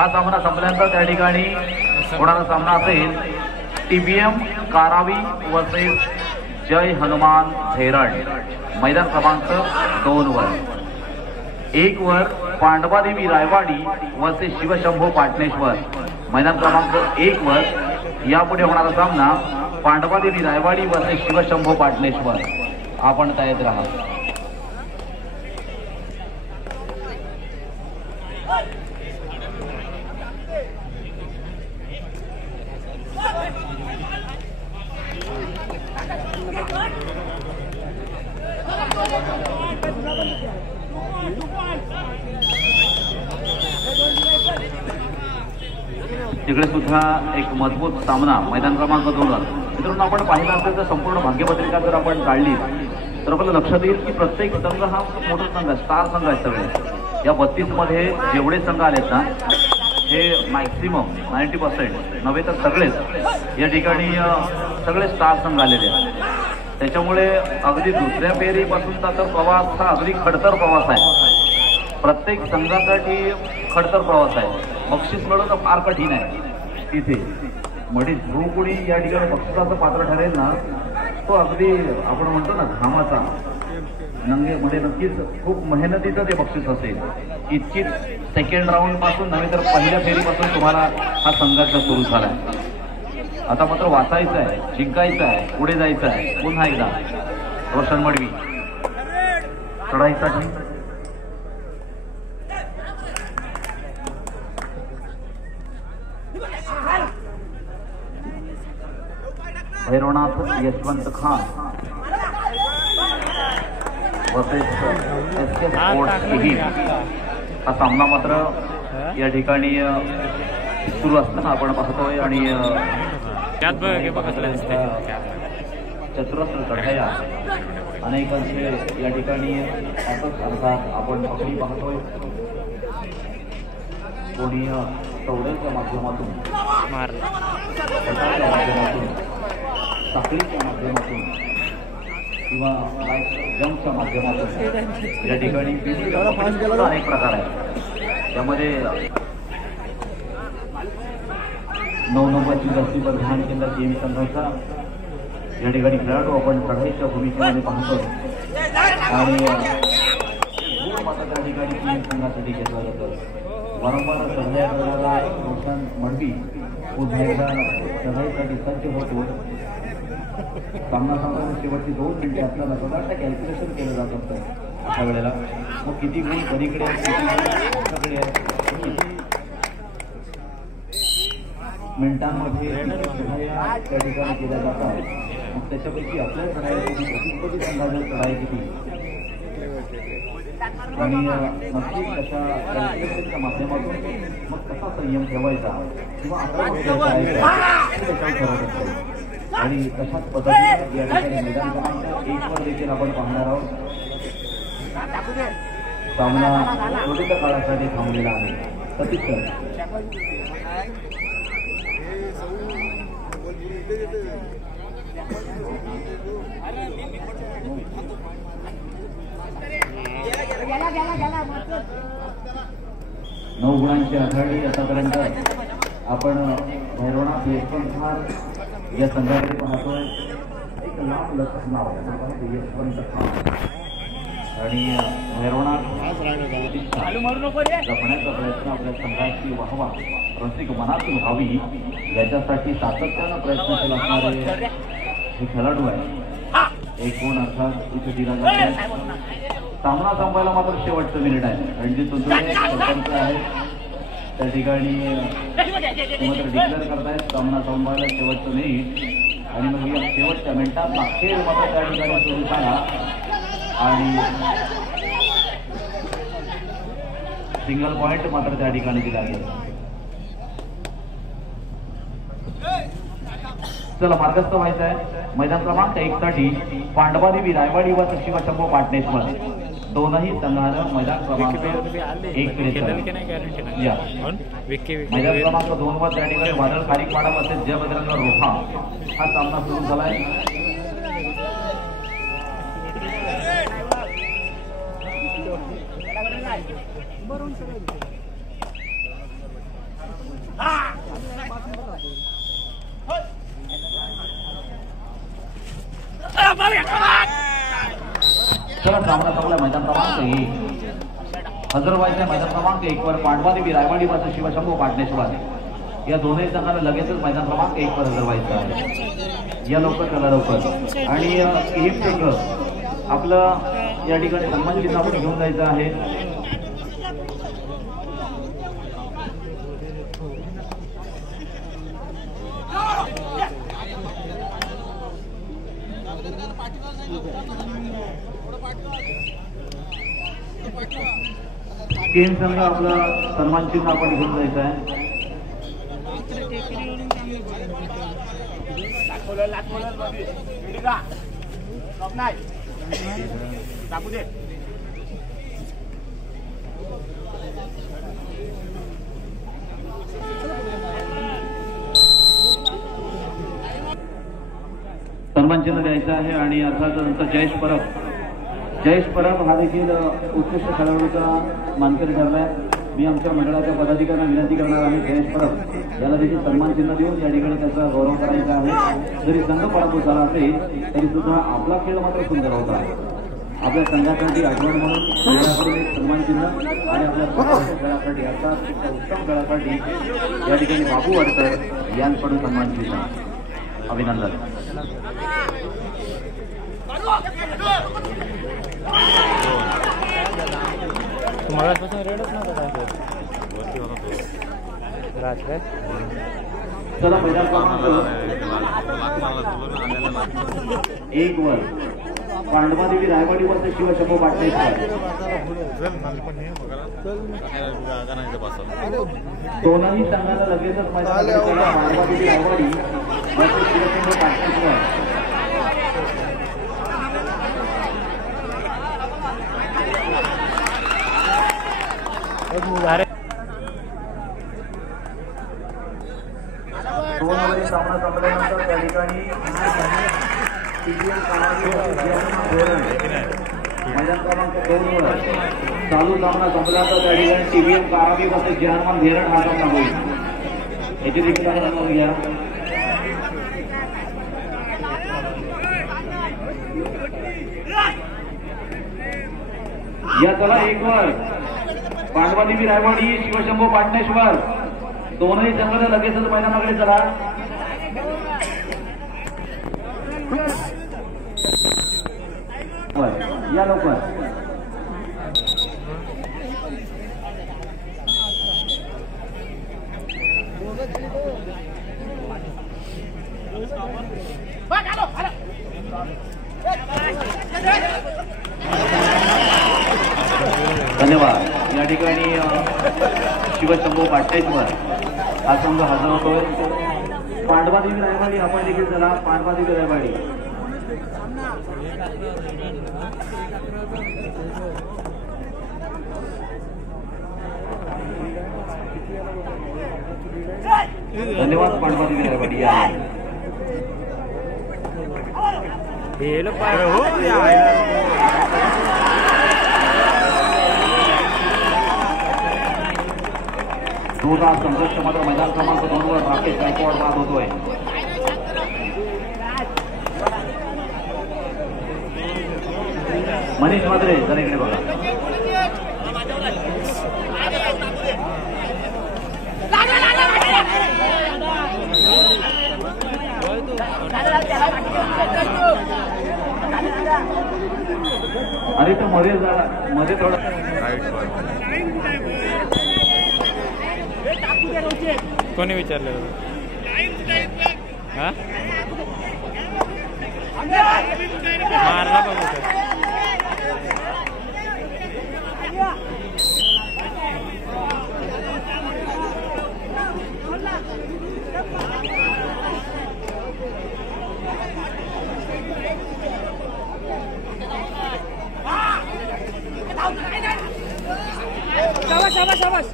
हा सामना संपल्यानंतर त्या ठिकाणी होणारा सामना असेल TBM कारावी वर्सेस जय हनुमान धेरड. मैदान क्रमांक 2 वर. 1 वर पांडवादेवी रायवाडी वर्सेस शिवशंभो पाटणेश्वर. मैदान क्रमांक 1 वर यापुढे होणारा सामना पांडवादेवी रायवाडी वर्सेस शिवशंभो पाटणेश्वर. आपण तयार राहा. तिकडे सुद्धा एक मजबूत सामना मैदान क्रमांक 2 वर. मित्रांनो, आपण पाहिलं असेल तर संपूर्ण भाग्यपत्रिका जर आपण काढली तर आपल्याला लक्षात येईल की प्रत्येक संघ हा मोठा संघ आहे, स्टार संघ आहे सगळे. या 32 मध्ये जेवढे संघ आलेत ना हे मॅक्सिमम 90% नव्हे तर सगळेच या ठिकाणी सगळे स्टार संघ आलेले आहेत. त्याच्यामुळे अगदी दुसऱ्या फेरीपासूनचा तर प्रवास हा अगदी खडतर प्रवास आहे. प्रत्येक संघासाठी खडतर प्रवास आहे. बक्षीस मिळवणं फार कठीण आहे. तिथे म्हणजे जो कोणी या ठिकाणी बक्षिसाचं पात्र ठरेल ना तो अगदी आपण म्हणतो ना घामाचा नंगे म्हणजे नक्कीच खूप मेहनतीचं ते बक्षीस असेल. इतकी सेकंड राऊंड पासून नव्हे तर पहिल्या फेरीपासून तुम्हाला हा संघर्ष सुरू झालाय. आता मात्र वाचायचं आहे, जिंकायचं आहे, पुढे जायचं आहे. पुन्हा एकदा रोशन मडवी चढाईसाठी Bhairavnath Yashwant Khan versus SK sports केही. हा सामना मात्र या ठिकाणी सुरू असताना आपण पाहतोय आणि चतुरस्र लढाया अनेकांचे या ठिकाणी अर्थात आपण पकडी पाहतोय. कोणी चौड्याच्या माध्यमातून साखळीच्या माध्यमातून किंवा जम्पच्या माध्यमातून या ठिकाणी अनेक प्रकार आहेत. त्यामध्ये 9 नंबरची जर्सी परिधान केलेला गेम संघाचा या ठिकाणी खेळाडू आपण चढाईच्या भूमिकेमध्ये पाहतो आणि मात्र त्या ठिकाणी गेम संघासाठी घेतला जातो. वारंवार चढाया करणारा रोशन मडवी पुन्हा एकदा चढाईसाठी सज्ज होतो. सामना संपल्यावर शेवटची 2 मिनिटे असताना स्वतःचं कॅल्क्युलेशन केलं जात असतं अशा वेळेला. मग किती गुण पलीकडे किती मिनिटांमध्ये त्या ठिकाणी केल्या जातात. मग त्याच्यापैकी आपल्या चढाई किती, प्रतिस्पर्धी संघाच्या चढाई किती आणि नक्कीच कशा कॅल्क्युलेशनच्या माध्यमातून मग कसा संयम ठेवायचा किंवा त्याच्यावर ठरवत असतो. आणि तशाच पद्धतीने या ठिकाणी मैदान क्रमांक 1 वर देखील आपण पाहणार आहोत. सामना थोड्या काळासाठी थांबलेला आहे. सतीश 9 गुणांची आघाडी आतापर्यंत आपण भैरवनाथ यशवंत खान या संघाकडे पाहतोय. एक लांब लक्ष नाव आहे यशवंत खान आणि भैरवनाथ जपण्याचा प्रयत्न आपल्या संघाची वाहवा रसिक मनातून व्हावी याच्यासाठी सातत्यानं प्रयत्नशील असणारे हे खेळाडू आहे. एक गुण अर्थात इथे दिला जातो. सामना संपायला मात्र शेवटचं मिनिट आहे. रणजित तुंतुरे सरपंच आहेत त्या ठिकाणी मात्र डिक्लेअर करतायत सामना संपायला शेवटचं मिनिट आणि मग या शेवटच्या मिनिटात अखेर मात्र त्या ठिकाणी सुरू झाला आणि सिंगल पॉइंट मात्र त्या ठिकाणी दिला गेला. चला मार्गस्थ व्हायचं आहे. मैदान क्रमांक 1 साठी पांडवादेवी रायवाडी व शिवशंभो पाटणेश्वर दोनही संघानं मैदान क्रमांक 1 कडे मैदान क्रमांक 2 वर त्या ठिकाणी वादळ खारीकपाडा मध्ये जय बजरंग रोहा हा सामना सुरू झालाय. सामना संपला. मैदान क्रमांक 1 हजर व्हायचा मैदान क्रमांक 1 वर पांडवादेवी रायवाडी वर्सेस शिवशंभू पाटणेश्वर. या दोन्ही संघाला लगेचच मैदान क्रमांक 1 वर हजर व्हायचं आहे. या लवकर चला लवकर. आणि गिफ्ट आपलं या ठिकाणी सन्मान चिन्ह आपण घेऊन जायचं आहे. केन संघ आपला सन्मान चिन्ह आपण घेऊन जायचं आहे. सन्मान चिन्ह द्यायचं आहे. आणि अर्थात जयेश परब हा देखील उत्कृष्ट खेळाडूचा मानकरी ठरलाय. मी आमच्या मंडळाच्या पदाधिकाऱ्यांना विनंती करणार आहे जयेश परब याला देखील सन्मान चिन्ह देऊन या ठिकाणी त्याचा गौरव करायचा आहे. जरी संघ पराभूत झाला असेल तरी सुद्धा आपला खेळ मात्र सुंदर होता आहे. आपल्या संघासाठी आठवण म्हणून एक सन्मान चिन्ह आणि आपल्या खेळासाठी अर्थात उत्तम खेळासाठी या ठिकाणी बाबू वाडकर यांकडून सन्मान चिन्ह. अभिनंदन. मगासपासून रेडच नव्हता काय चला मैदान क्रमांक 1 वर पांडवादेवी रायवाडी वर्सेस शिवशंभू पाटणेश्वर. दोनही संघाला लगेचच मैदान पांडवादेवी रायवाडी वर्सेस शिवशंभू पाटणेश्वर. सामना संपल्यानंतर त्या ठिकाणी मैदान क्रमांक 2 वर चालू सामना संपल्यानंतर त्या ठिकाणी टीव्हीएम कारावी वर्सेस जहानमान धेरड हा सामना होईल. याची देखील आपण घ्या. या चला 1 वर पांडवादेवी रायवाडी शिवशंभू पाटणेश्वर. दोनही संघाला लगेचच मैदानाकडे चला. या लवकर. धन्यवाद. या ठिकाणी शिवशंभू पाटणेश्वर हा संघ हजर होतोय. पांडवादेवी रायवाडी आपण देखील चला. पांडवादेवी रायवाडी धन्यवाद. पांडवादेवी रायवाडी या जोरदार संघर्ष मात्र मैदान क्रमांक 2 वर राकेश गायकवाड बाद होतोय. मनीष मात्रे जरा इकडे बघा. अरे तो मध्ये थोडा कोणी विचारलं मारला बघू शाबाश.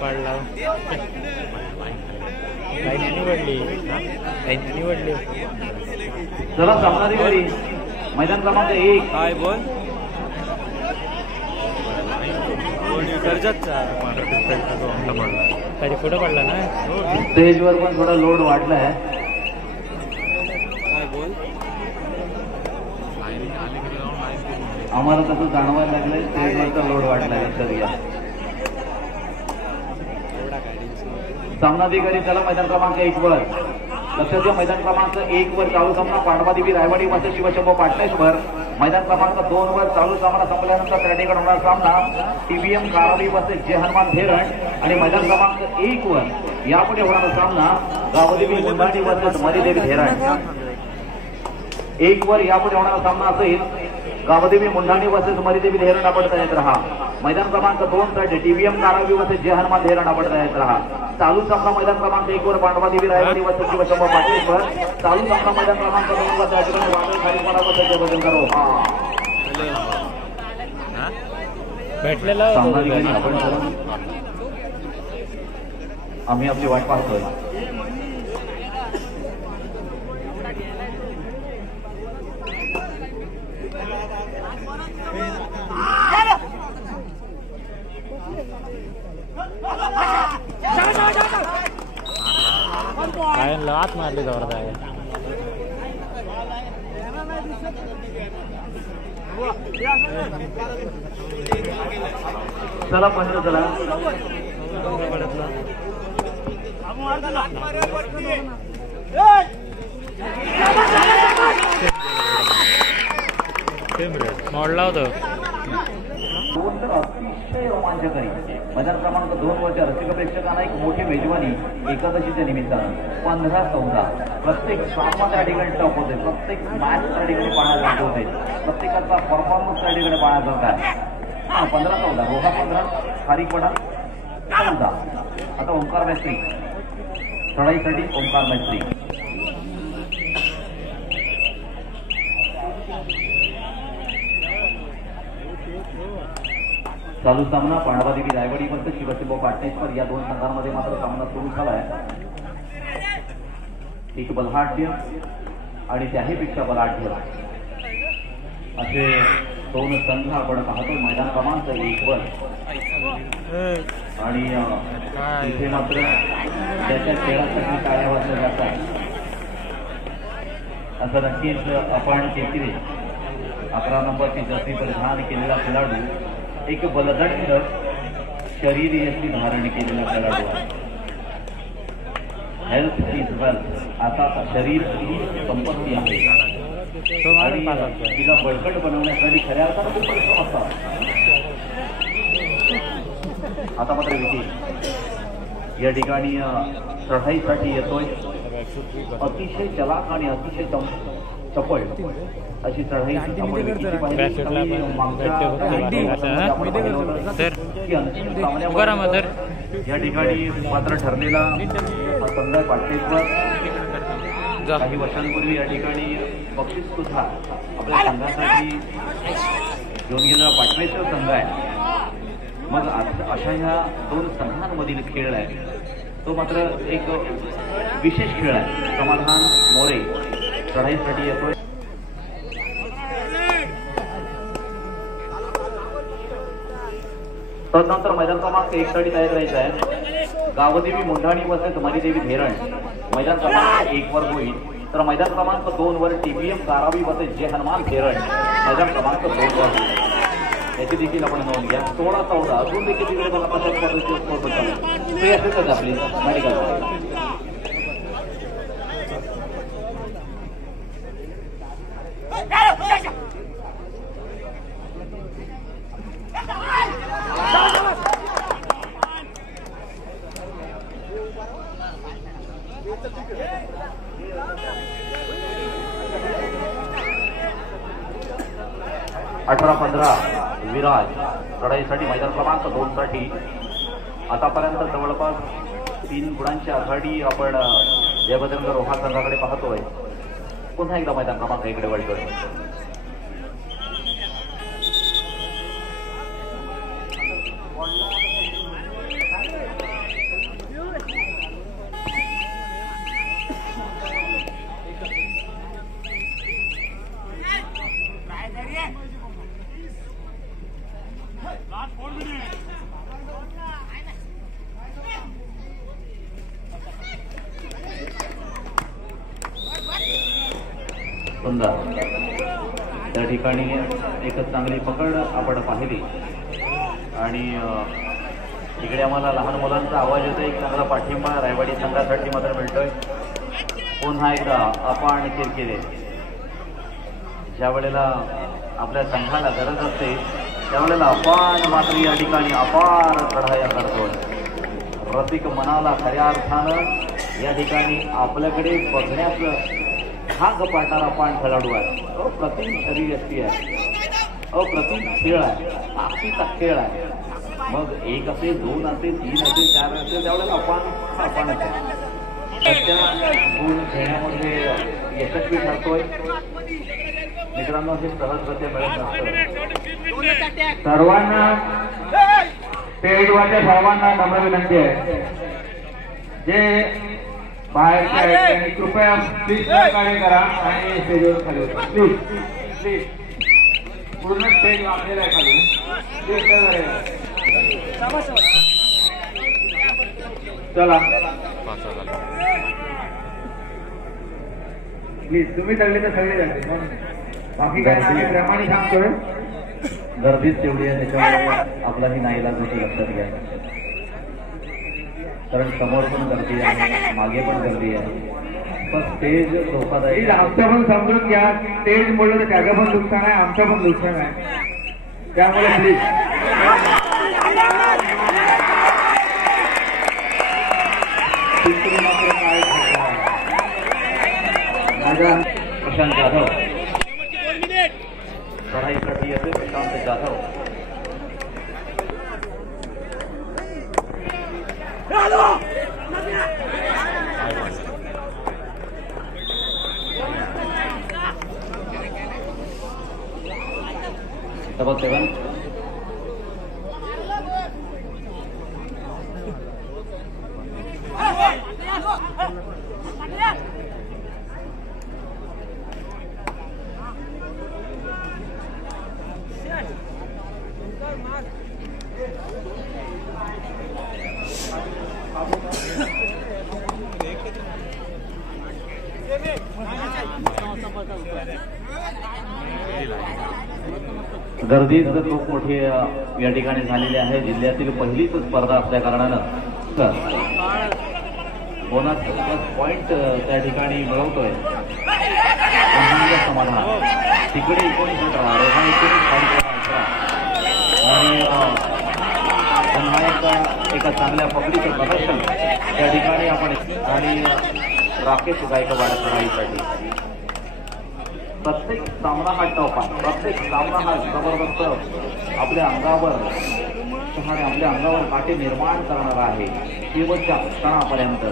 पडला निवडली. चला सामनाधिकारी मैदान क्रमांक 1 काय बोल तरी पुढे पडला ना स्टेजवर पण थोडा लोड वाढलाय. आम्हाला तसं जाणवायला लागलंय स्टेजवरचा लोड वाढलाय. लक्षात घ्या. सामनाधिकारी चला मैदान क्रमांक 1 वर. लक्षात घ्या मैदान क्रमांक 1 वर चालू सामना पांडवादेवी रायवाडी वर्सेस शिवशंभो पाटणेश्वर. मैदान क्रमांक 2 वर चालू सामना संपल्यानंतर त्या ठिकाणी होणार सामना टीबीएम कारावी वर्सेस जय हनुमान धेरण. आणि मैदान क्रमांक 1 वर यापुढे होणारा सामना गावदेवी मुंडाणी वर्सेस मरीदेवी धेरण. 1 वर यापुढे होणारा सामना असेल गावदेवी मुंडाणी वर्सेस मरीदेवी धेरण. आपण तयार राहा. मैदान क्रमांक 2 साठी टीबीएम कारावी वर्सेस जय हनुमान धेरण. आपण तयार राहा. चालू सामना मैदान क्रमांक 1 वर पांडवादेवी रायवाडी वर्सेस शिवशंभो पाटणेश्वर. चालू सामना मैदान क्रमांक 2 वर त्या ठिकाणी वादळ खालीपणा वर्सेस जयभजन करो. भेटलेला आम्ही आपली वाट पाहतोय. आत मारली जोरात आहे. चला पंच चला. मोडला होतो. अतिशय रोमांचकारी. मैदान क्रमांक 2 वरच्या रसिक प्रेक्षकांना एक मोठी मेजवानी एकादशीच्या निमित्तानं 15-14 प्रत्येक सामना त्या ठिकाणी टॉप होते. प्रत्येक मॅच त्या ठिकाणी पाहण्याला होते. प्रत्येकाचा परफॉर्मन्स त्या ठिकाणी पाहण्याचा आहे. 15-14 रोहा 15 खारीकपणा 14. आता ओंकार मैत्री चढाईसाठी ओंकार मैत्री. चालू सामना पांडवादेवी रायवाडी वर्सेस शिवशंभो पाटणेश्वर. या दोन संघांमध्ये मात्र सामना सुरू झालाय. एक बलाढ्य आणि त्याहीपेक्षा बलाढ्य असे दोन संघ आपण पाहतो मैदान क्रमांक 1 वर. आणि इथे मात्र त्याच्या खेळासाठी टाळ्या वाजल्या जातात. असं नक्कीच आपण केसरी 11 नंबरची जर्सी परिधान केलेला खेळाडू एक बलदंड शरीर यशी धारण केलेला खेळाडू आहे. Health is wealth. आता शरीर ही संपत्ती आहे आणि तिला बळकट बनवण्यासाठी खऱ्या अर्थानं खूप परिश्रम असतात. आता मात्र विधी या ठिकाणी चढाईसाठी येतोय. अतिशय चलाक आणि अतिशय चपळ अशी चढाई या ठिकाणी मात्र ठरलेला संघ पाटणेश्वर. काही वर्षांपूर्वी या ठिकाणी बक्षीस सुद्धा आपल्या संघासाठी घेऊन गेलेला पाटणेश्वर संघ आहे. मग अशा ह्या दोन संघांमधील खेळ आहे तो मात्र एक विशेष खेळ आहे. समाधान मोरे चढाईसाठी येतोय. तदनंतर मैदान क्रमांक 1 साठी तयार राहायचं आहे. गावदेवी मुंडाणी वर्सेस मरीदेवी धेरण मैदान क्रमांक 1 वर होईल. तर मैदान क्रमांक 2 वर टीबीएम कारावी वर्सेस जय हनुमान धेरण मैदान क्रमांक 2 वर. याची देखील आपण नोंद घ्या. 16-14 अजून देखील तिकडे मला कशाच पद्धतीचे स्कोर बदलले ते असेच आपली मेडिकल. विराज लढाईसाठी मैदान क्रमांक 2 साठी आतापर्यंत जवळपास 3 गुणांची आघाडी आपण जयभद्रंग रोहा संघाकडे पाहतोय. पुन्हा एकदा मैदान क्रमांक 1 कडे वळतोय. सुंदर. त्या ठिकाणी एकच चांगली पकड आपण पाहिली आणि इकडे आम्हाला लहान मुलांचा आवाज येतो. एक चांगला पाठिंबा रायवाडी संघासाठी मात्र मिळतोय. पुन्हा एकदा अपान किरकिरे. ज्या वेळेला आपल्या संघाला गरज असते त्यावेळेला अपान मात्र या ठिकाणी अपार चढाया करतोय. रसिक मनाला खऱ्या अर्थानं या ठिकाणी आपल्याकडे बघण्याचं भाग पाडणारा अपान खेळाडू आहे. अप्रतिम शरीरयष्टी आहे, अप्रतिम खेळ आहे, ताकदीचा खेळ आहे. मग एक असे, दोन असे, तीन असे, चार असे, त्यावेळेला अपानच आहे. सध्या गुण घेण्यामध्ये यशस्वी ठरतोय. मित्रांनो, हे सहजगत्या मिळत नसतं. सर्वांना पेडवाच्या सर्वांना नम्र विनंती आहे, जे बाहेरचे आहेत त्यांनी कृपया प्लीज सहकार्य करा आणि स्टेजवर खाली होता. प्लीज प्लीज पूर्ण स्टेज वापलेला आहे खाली. चला प्लीज, तुम्ही चढले तर सगळे जाते. बाकी काय आम्ही प्रेमाने सांगतोय. गर्दीच तेवढी आहे, त्याच्यामुळे आपलाही नाईलाज होतो. लक्षात घ्या, कारण समोर पण गर्दी आहे, मागे पण गर्दी आहे. पण स्टेज धोकादायक. आमचं पण समजून घ्या. स्टेज बोललं तर त्याचं पण नुकसान आहे, आमचं पण नुकसान आहे. त्यामुळे प्लीज प्रशांत जाधव चढाईसाठी येते. प्रशांत जाधव डबल 7. गर्दी खूप मोठी या ठिकाणी झालेली आहे. जिल्ह्यातील पहिलीच स्पर्धा असल्या कारणानं बोनस पॉइंट त्या ठिकाणी मिळवतोय. समाधान तिकडे 19 आणि पुन्हा एका चांगल्या पकडीचं प्रदर्शन त्या ठिकाणी आपण आणि राकेश गायकवाड चढाईसाठी. प्रत्येक सामना हा टॉप आहे. प्रत्येक सामना हा जबरदस्त आपल्या अंगावर काटे निर्माण करणारा आहे शेवटच्या क्षणापर्यंत.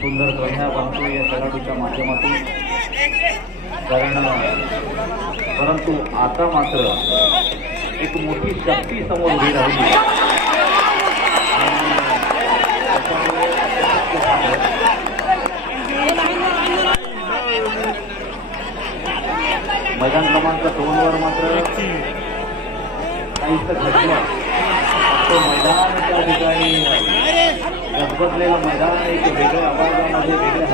सुंदर प्रयत्न बनतो या खेळाडूच्या माध्यमातून. परंतु आता मात्र एक मोठी शक्ती समोर उभी राहिली. मैदान क्रमांक 2 वर मात्र काहीच घडलं. तो मैदान त्या ठिकाणी गजबजलेलं मैदान एक वेगळ्या आवाजामध्ये वेगळ्या